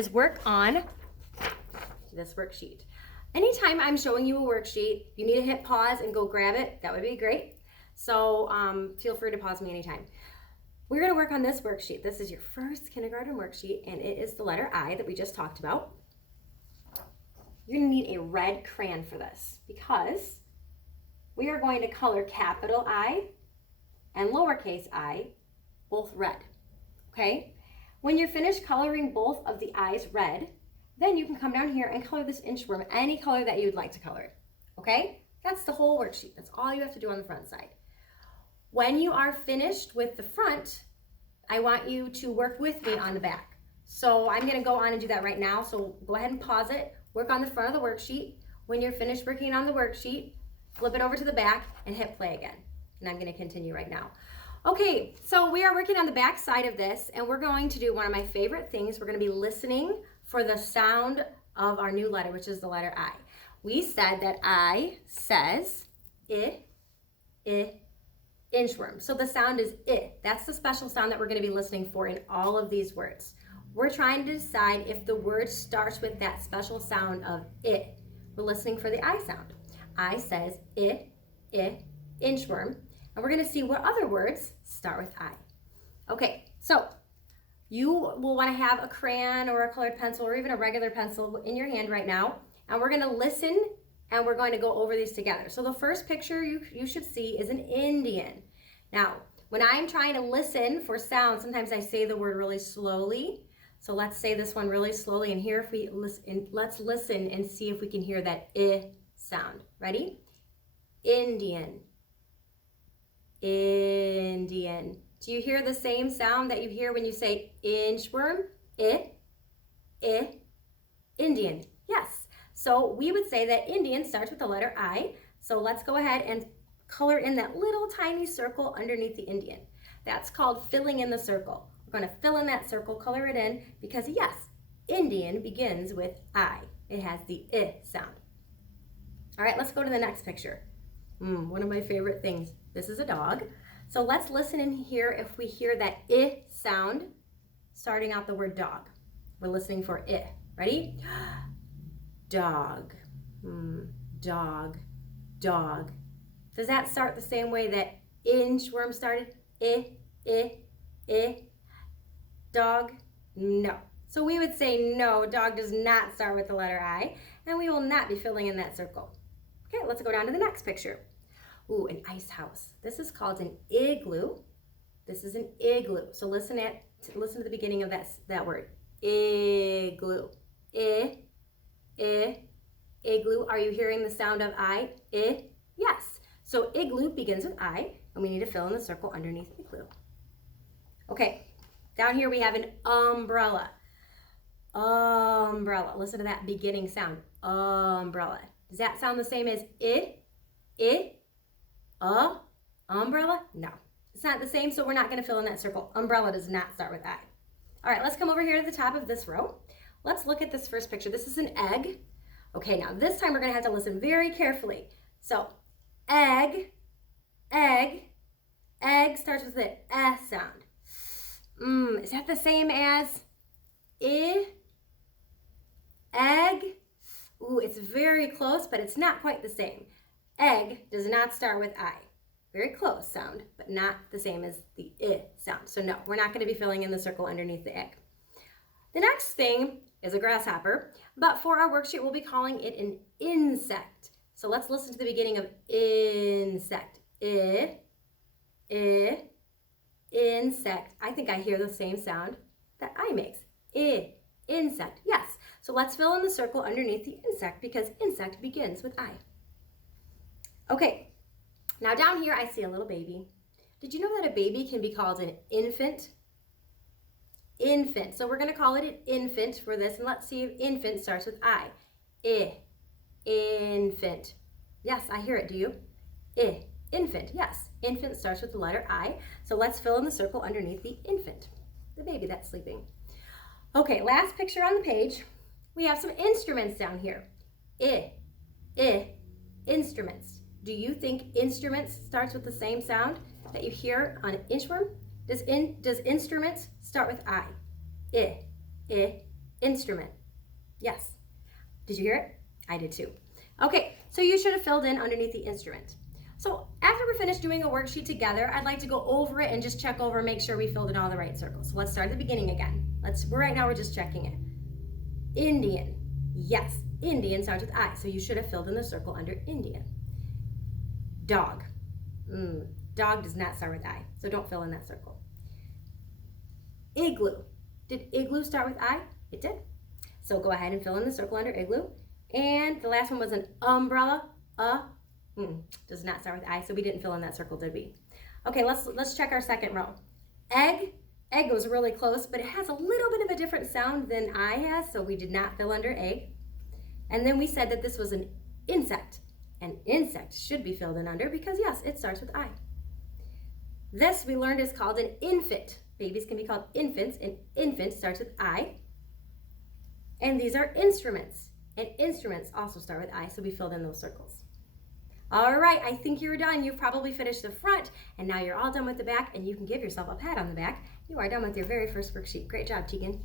Is work on this worksheet. Anytime I'm showing you a worksheet, you need to hit pause and go grab it. That would be great. So feel free to pause me anytime. We're going to work on this worksheet. This is your first kindergarten worksheet, and it is the letter I that we just talked about. You're going to need a red crayon for this because we are going to color capital I and lowercase I both red. Okay? When you're finished coloring both of the I's red, then you can come down here and color this inchworm any color that you would like to color it. Okay? That's the whole worksheet. That's all you have to do on the front side. When you are finished with the front, I want you to work with me on the back. So I'm going to go on and do that right now. So go ahead and pause it. Work on the front of the worksheet. When you're finished working on the worksheet, flip it over to the back and hit play again. And I'm going to continue right now. Okay, so we are working on the back side of this, and we're going to do one of my favorite things. We're going to be listening for the sound of our new letter, which is the letter I. We said that I says inchworm. So the sound is I. That's the special sound that we're going to be listening for in all of these words. We're trying to decide if the word starts with that special sound of I. We're listening for the I sound. I says inchworm. And we're going to see what other words start with I. Okay, so you will want to have a crayon or a colored pencil or even a regular pencil in your hand right now. And we're going to listen and we're going to go over these together. So the first picture you should see is an Indian. Now, when I'm trying to listen for sound, sometimes I say the word really slowly. So let's say this one really slowly and here if we listen, let's listen and see if we can hear that I sound. Ready? Indian. Indian. Do you hear the same sound that you hear when you say inchworm? Indian. Yes. So we would say that Indian starts with the letter I. So let's go ahead and color in that little tiny circle underneath the Indian. That's called filling in the circle. We're going to fill in that circle, color it in, because yes, Indian begins with I. It has the I sound. All right, let's go to the next picture. One of my favorite things. This is a dog. So let's listen and hear if we hear that I sound starting out the word dog. We're listening for I. Ready? Dog. Dog. Dog. Does that start the same way that inchworm started? I. Dog? No. So we would say no, dog does not start with the letter I, and we will not be filling in that circle. Okay, let's go down to the next picture. Ooh, an ice house. This is called an igloo. This is an igloo. So listen to the beginning of that word. Igloo. Igloo. Are you hearing the sound of I? Yes. So igloo begins with I, and we need to fill in the circle underneath igloo. Okay, down here we have an umbrella. Umbrella. Listen to that beginning sound. Umbrella. Does that sound the same as umbrella? No, it's not the same, so we're not going to fill in that circle. Umbrella does not start with I. All right, let's come over here to the top of this row. Let's look at this first picture. This is an egg. Okay, now this time we're going to have to listen very carefully. So, egg starts with the S sound. Is that the same as egg? Ooh, it's very close, but it's not quite the same. Egg does not start with I. Very close sound, but not the same as the I sound. So no, we're not going to be filling in the circle underneath the egg. The next thing is a grasshopper, but for our worksheet, we'll be calling it an insect. So let's listen to the beginning of insect. Insect. I think I hear the same sound that I makes. Insect. Yes. So let's fill in the circle underneath the insect because insect begins with I. Okay. Now down here I see a little baby. Did you know that a baby can be called an infant? Infant. So we're going to call it an infant for this, and let's see if infant starts with I. Infant. Yes, I hear it. Do you? Infant. Yes. Infant starts with the letter I. So let's fill in the circle underneath the infant, the baby that's sleeping. Okay, last picture on the page. We have some instruments down here. Instruments. Do you think instruments starts with the same sound that you hear on an inchworm? Does instruments start with I? Instrument. Yes. Did you hear it? I did too. Okay, so you should have filled in underneath the instrument. So after we're finished doing a worksheet together, I'd like to go over it and just check over, make sure we filled in all the right circles. So let's start at the beginning again. Right now we're just checking it. Indian. Yes, Indian starts with I, so you should have filled in the circle under Indian. Dog. Dog does not start with I, so don't fill in that circle. Igloo. Did igloo start with I? It did. So go ahead and fill in the circle under igloo. And the last one was an umbrella. Does not start with I, so we didn't fill in that circle, did we? Okay, let's check our second row. Egg. Egg was really close, but it has a little bit of a different sound than I has, so we did not fill under egg. And then we said that this was an insect. An insect should be filled in under because, yes, it starts with I. This we learned is called an infant. Babies can be called infants, and infant starts with I. And these are instruments, and instruments also start with I, so we filled in those circles. All right, I think you're done. You've probably finished the front, and now you're all done with the back, and you can give yourself a pat on the back. You are done with your very first worksheet. Great job, Tegan.